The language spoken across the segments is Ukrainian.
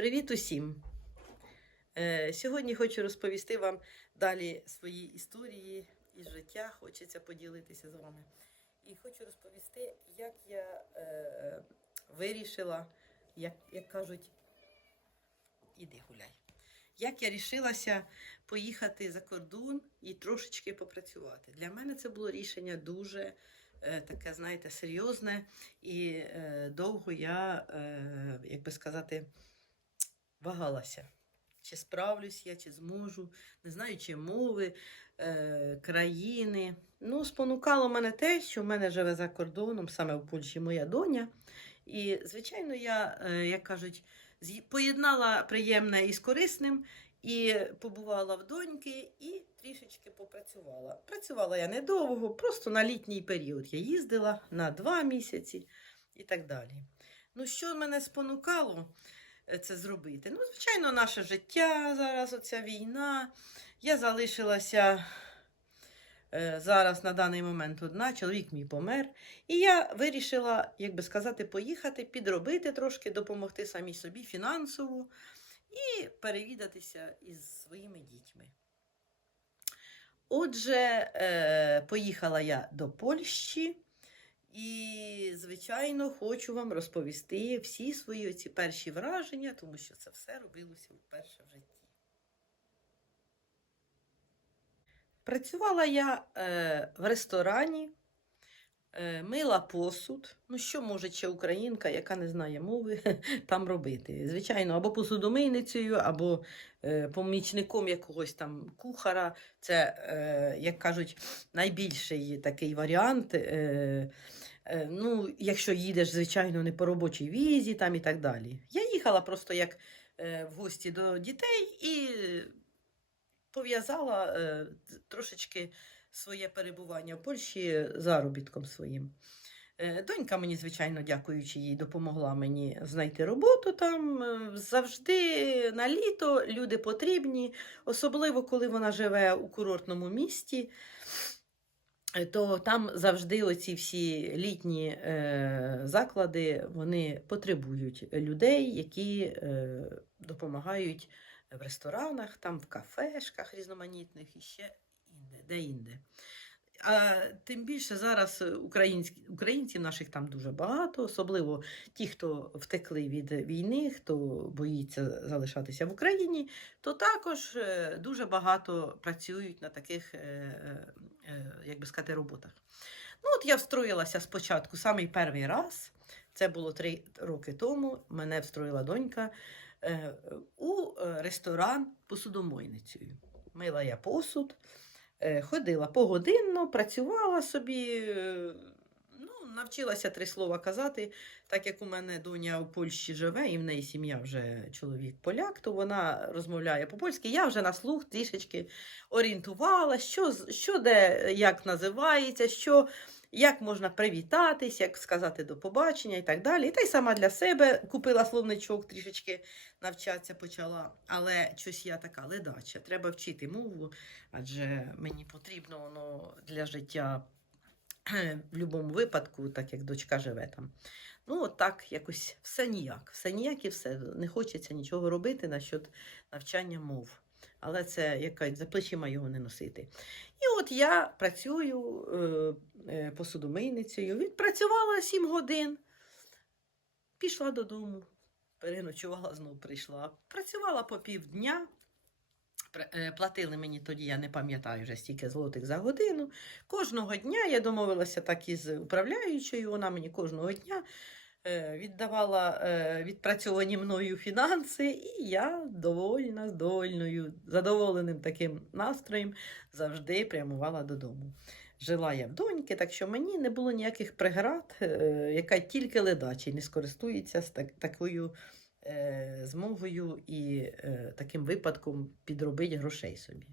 Привіт усім! Е, Сьогодні хочу розповісти вам далі свої історії із життя. Хочеться поділитися з вами. І хочу розповісти, як я е, вирішила, як, як кажуть, іди гуляй. Як я рішилася поїхати за кордон і трошечки попрацювати. Для мене це було рішення дуже е, таке, знаєте, серйозне, і е, довго я, е, як би сказати, вагалася. Чи справлюсь я, чи зможу, не знаю, чи мови, е, країни. Ну, спонукало мене те, що в мене живе за кордоном, саме в Польщі моя доня. І, звичайно, я, е, як кажуть, поєднала приємне із корисним і побувала в доньки і трішечки попрацювала. Працювала я недовго, просто на літній період. Я їздила на два місяці і так далі. Ну, що мене спонукало це зробити? Ну, звичайно, наше життя зараз, оця війна. Я залишилася е, зараз на даний момент одна, чоловік мій помер. І я вирішила, як би сказати, поїхати, підробити трошки, допомогти самій собі фінансово і перевідатися із своїми дітьми. Отже, е, поїхала я до Польщі. І, звичайно, хочу вам розповісти всі свої оці перші враження, тому що це все робилося вперше в житті. Працювала я е, в ресторані, мила посуд. Ну, що може ще українка, яка не знає мови, там робити? Звичайно, або посудомийницею, або е, помічником якогось там кухара. Це, е, як кажуть, найбільший такий варіант. Е, Е, Ну, якщо їдеш, звичайно, не по робочій візі там і так далі. Я їхала просто як е, в гості до дітей і пов'язала е, трошечки своє перебування в Польщі заробітком своїм. Е, Донька мені, звичайно, дякуючи їй, допомогла мені знайти роботу там. Е, Завжди на літо люди потрібні, особливо коли вона живе у курортному місті. Е, то там завжди оці всі літні заклади вони потребують людей, які допомагають в ресторанах, там в кафешках різноманітних і ще де-інде. А тим більше зараз українські, українців наших там дуже багато, особливо ті, хто втекли від війни, хто боїться залишатися в Україні, то також е, дуже багато працюють на таких, е, е, як би сказати, роботах. Ну, от я встроїлася спочатку самий перший раз, це було три роки тому. Мене встроїла донька е, у е, ресторан посудомойницею. Мила я посуд, е, ходила погодинно, працювала собі. е, Ну, навчилася три слова казати. Так як у мене доня в Польщі живе, і в неї сім'я вже чоловік поляк, то вона розмовляє по-польськи. Я вже на слух трішечки орієнтувала, що, що де як називається, що, як можна привітатись, як сказати до побачення і так далі. І та й сама для себе купила словничок, трішечки навчатися почала. Але щось я така ледача. Треба вчити мову, адже мені потрібно воно для життя в будь-якому випадку, так як дочка живе там. Ну, от так, якось все ніяк. Все ніяк і все. Не хочеться нічого робити насчет навчання мов. Але це якась за плечима його не носити. І от я працюю е, е, посудомийницею. Відпрацювала 7 годин, пішла додому, переночувала, знову прийшла. Працювала по півдня. Е, Платили мені тоді, я не пам'ятаю вже стільки злотих за годину. Кожного дня я домовилася так із управляючою, вона мені кожного дня віддавала е, відпрацьовані мною фінанси, і я довольна, з довольною, задоволеним таким настроєм завжди прямувала додому. Жила я в доньки, так що мені не було ніяких преград, е, яка тільки ледачий не скористується з так, такою е, змогою і е, таким випадком підробити грошей собі.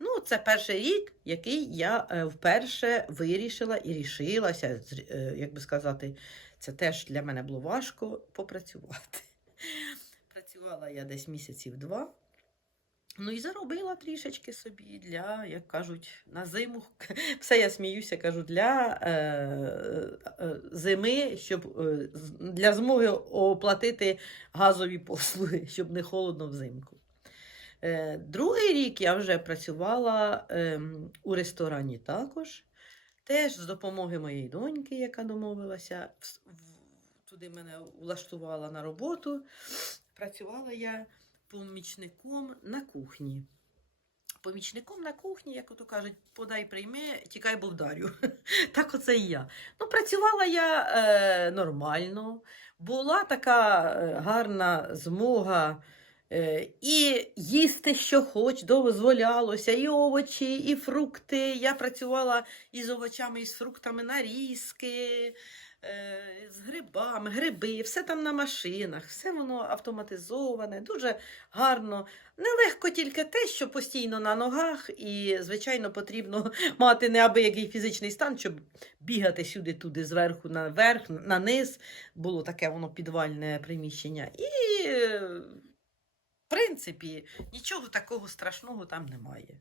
Ну, це перший рік, який я е, вперше вирішила і рішилася, е, як би сказати, це теж для мене було важко попрацювати. Працювала я десь місяців два. Ну і заробила трішечки собі для, як кажуть, на зиму. Все я сміюся, кажу, для е, е, зими, щоб е, для змоги оплатити газові послуги, щоб не холодно взимку. Е, другий рік я вже працювала ем, у ресторані також. Теж з допомоги моєї доньки, яка домовилася, туди мене влаштувала на роботу. Працювала я помічником на кухні. Помічником на кухні, як ото кажуть, подай прийми, тікай, бо вдарю. так оце і я. Ну, працювала я е, нормально, була така е, гарна змога. Е, і їсти, що хоч, дозволялося, і овочі, і фрукти. Я працювала із овочами, і з фруктами нарізки, е, з грибами, гриби, все там на машинах, все воно автоматизоване, дуже гарно. Нелегко тільки те, що постійно на ногах, і, звичайно, потрібно мати неабиякий фізичний стан, щоб бігати сюди-туди, зверху наверх, на низ. Було таке воно підвальне приміщення. І, е, в принципі, нічого такого страшного там немає.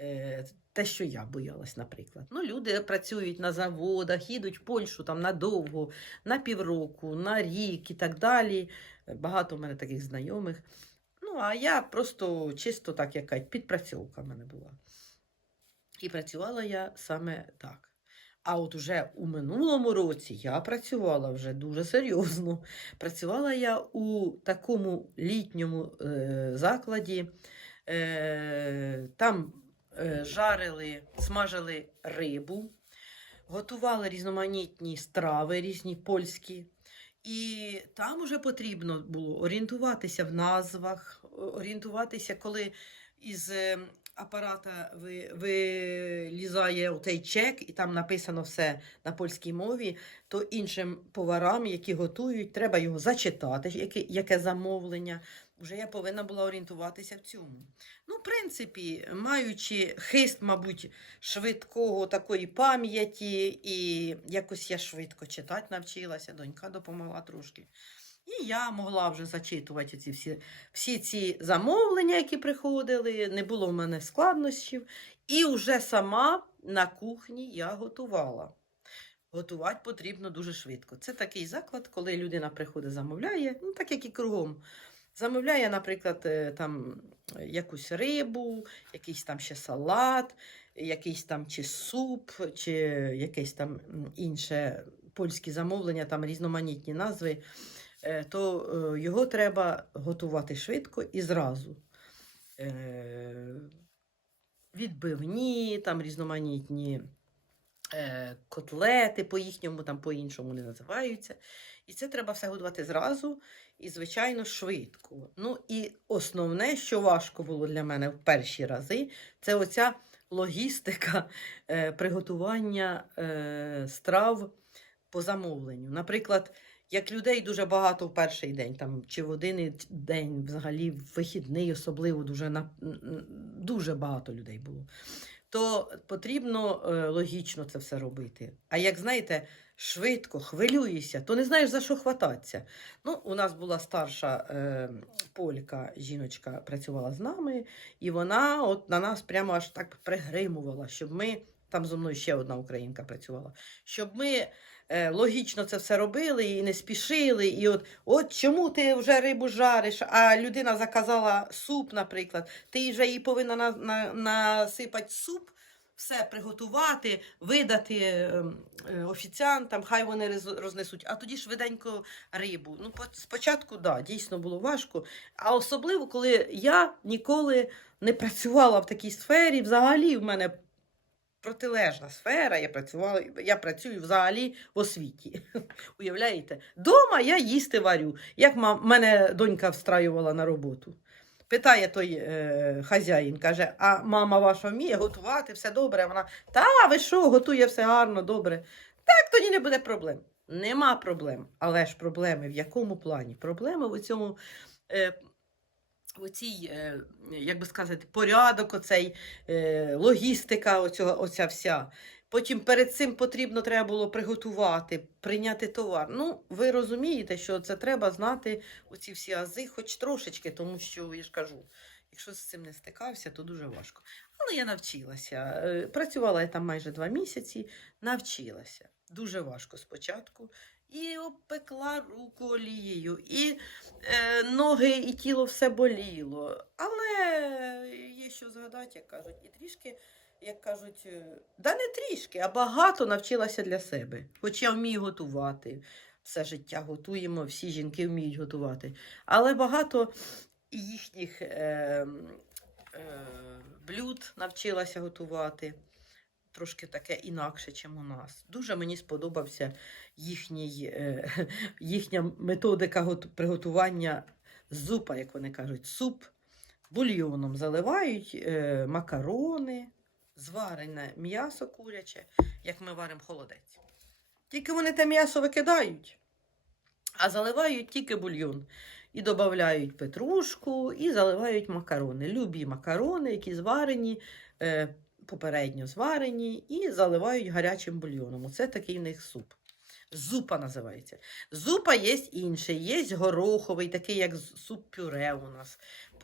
Е, Те, що я боялась, наприклад. Ну, люди працюють на заводах, їдуть в Польщу там надовго, на півроку, на рік і так далі. Багато в мене таких знайомих. Ну, а я просто чисто так, яка підпрацьовка в мене була. І працювала я саме так. А от уже у минулому році я працювала вже дуже серйозно. Працювала я у такому літньому е, закладі. Е, там е, жарили, смажили рибу, готували різноманітні страви, різні польські. І там уже потрібно було орієнтуватися в назвах, орієнтуватися, коли із е, апарата ви, вилізає той чек, і там написано все на польській мові, то іншим поварам, які готують, треба його зачитати, яке, яке замовлення. Вже я повинна була орієнтуватися в цьому. Ну, в принципі, маючи хист, мабуть, швидкого такої пам'яті, і якось я швидко читати навчилася, донька допомогла трошки. І я могла вже зачитувати ці всі, всі ці замовлення, які приходили, не було в мене складнощів. І вже сама на кухні я готувала. Готувати потрібно дуже швидко. Це такий заклад, коли людина приходить, замовляє, ну так як і кругом. Замовляє, наприклад, е, там якусь рибу, якийсь там ще салат, якийсь там чи суп, чи якесь там інше польське замовлення, там різноманітні назви, е, то е, його треба готувати швидко і зразу. Е, Відбивні, там різноманітні котлети по їхньому, там по-іншому не називаються. І це треба все готувати зразу і, звичайно, швидко. Ну і основне, що важко було для мене в перші рази, це оця логістика приготування страв по замовленню. Наприклад, як людей дуже багато в перший день, там, чи в один день, взагалі, в вихідний, особливо дуже, на, дуже багато людей було, то потрібно е, логічно це все робити. А як знаєте, швидко хвилюєшся, то не знаєш за що хвататися. Ну, у нас була старша е, полька, жіночка працювала з нами, і вона от на нас прямо аж так пригримувала, щоб ми. Там зо мною ще одна українка працювала, щоб ми логічно це все робили і не спішили. І от, от чому ти вже рибу жариш, а людина заказала суп, наприклад, ти вже їй повинна на, на, насипати суп, все приготувати, видати ем, е, офіціантам, хай вони роз- рознесуть, а тоді швиденько рибу. Ну, по- спочатку, да, дійсно було важко. А особливо, коли я ніколи не працювала в такій сфері, взагалі в мене протилежна сфера. Я працювала, я працюю взагалі в освіті. Уявляєте? Дома я їсти варю, як ма- мене донька встраювала на роботу. Питає той е, хазяїн, каже: а мама ваша вміє готувати, все добре. Вона, та ви що, готує все гарно, добре. Так тоді не буде проблем. Нема проблем. Але ж проблеми в якому плані? Проблеми в цьому. Е, оцій, е, як би сказати, порядок, оцей, е, логістика, оцього, оця вся. Потім перед цим потрібно треба було приготувати, прийняти товар. Ну, ви розумієте, що це треба знати оці всі ази, хоч трошечки, тому що я ж кажу, Якщо з цим не стикався, то дуже важко. Але я навчилася. Е, Працювала я там майже два місяці, навчилася. Дуже важко спочатку. І обпекла руку олією, і е, ноги, і тіло все боліло. Але є що згадати, як кажуть, і трішки, як кажуть, е, да не трішки, а багато навчилася для себе. Хоч я вмію готувати. Все життя готуємо, всі жінки вміють готувати. Але багато їхніх е, е, блюд навчилася готувати. Трошки таке інакше, ніж у нас. Дуже мені сподобався їхній, е, їхня методика приготування зупа, як вони кажуть, суп бульйоном заливають е, макарони, зварене м'ясо куряче, як ми варимо холодець. Тільки вони те м'ясо викидають, а заливають тільки бульйон. І додають петрушку, і заливають макарони. Любі макарони, які зварені, е, попередньо зварені, і заливають гарячим бульйоном. Оце такий в них суп. Зупа називається. Зупа є інший, є гороховий, такий як суп-пюре у нас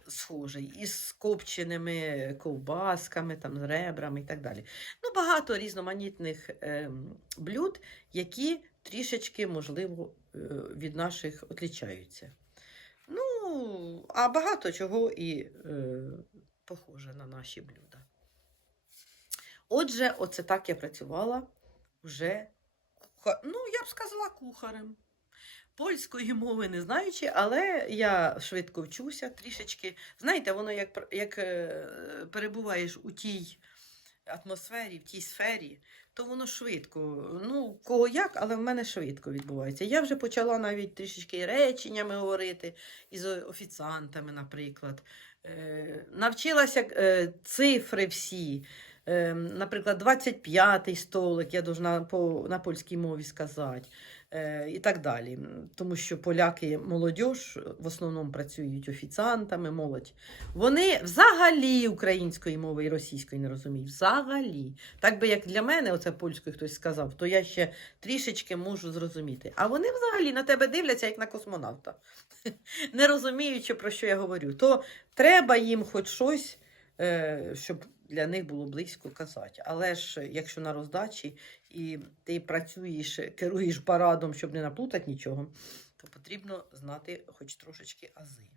схожий, із копченими ковбасками, там, з ребрами і так далі. Ну, багато різноманітних ем, блюд, які трішечки, можливо, е, від наших відрізняються. Ну, а багато чого і е, похоже на наші блюда. Отже, оце так я працювала вже, ну, я б сказала, кухарем. Польської мови не знаючи, але я швидко вчуся трішечки. Знаєте, воно як, як е, перебуваєш у тій атмосфері, в тій сфері, то воно швидко. Ну, кого як, але в мене швидко відбувається. Я вже почала навіть трішечки реченнями говорити із офіціантами, наприклад. Е, навчилася е, цифри всі. Е, наприклад, 25-й столик я должна по, на польській мові сказати. Е, і так далі. Тому що поляки молодь в основному працюють офіціантами, молодь. Вони взагалі української мови і російської не розуміють. Взагалі. Так би як для мене, оце польською хтось сказав, то я ще трішечки можу зрозуміти. А вони взагалі на тебе дивляться як на космонавта, не розуміючи, про що я говорю. То треба їм хоч щось, е, щоб для них було близько казати. Але ж якщо на роздачі і ти працюєш, керуєш парадом, щоб не наплутати нічого, то потрібно знати хоч трошечки ази.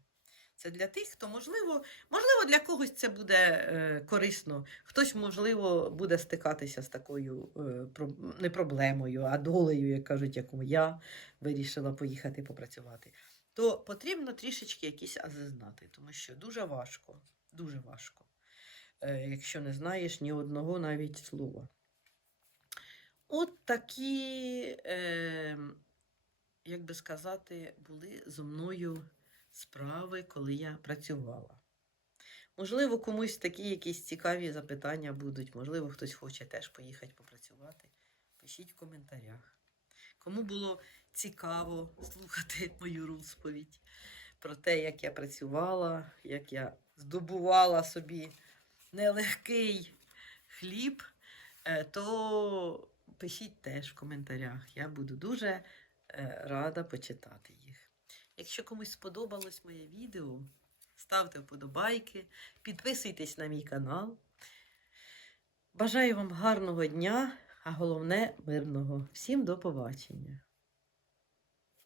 Це для тих, хто можливо, можливо, для когось це буде е, корисно. Хтось, можливо, буде стикатися з такою е, не проблемою, а долею, як кажуть, яку я вирішила поїхати попрацювати. То потрібно трішечки якісь ази знати, тому що дуже важко, дуже важко, якщо не знаєш ні одного навіть слова. От такі, е, як би сказати, були зо мною справи, коли я працювала. Можливо, комусь такі якісь цікаві запитання будуть, можливо, хтось хоче теж поїхати попрацювати. Пишіть в коментарях. Кому було цікаво слухати мою розповідь про те, як я працювала, як я здобувала собі нелегкий хліб, е, то пишіть теж в коментарях. Я буду дуже е, рада почитати їх. Якщо комусь сподобалось моє відео, ставте вподобайки, підписуйтесь на мій канал. Бажаю вам гарного дня, а головне мирного. Всім до побачення!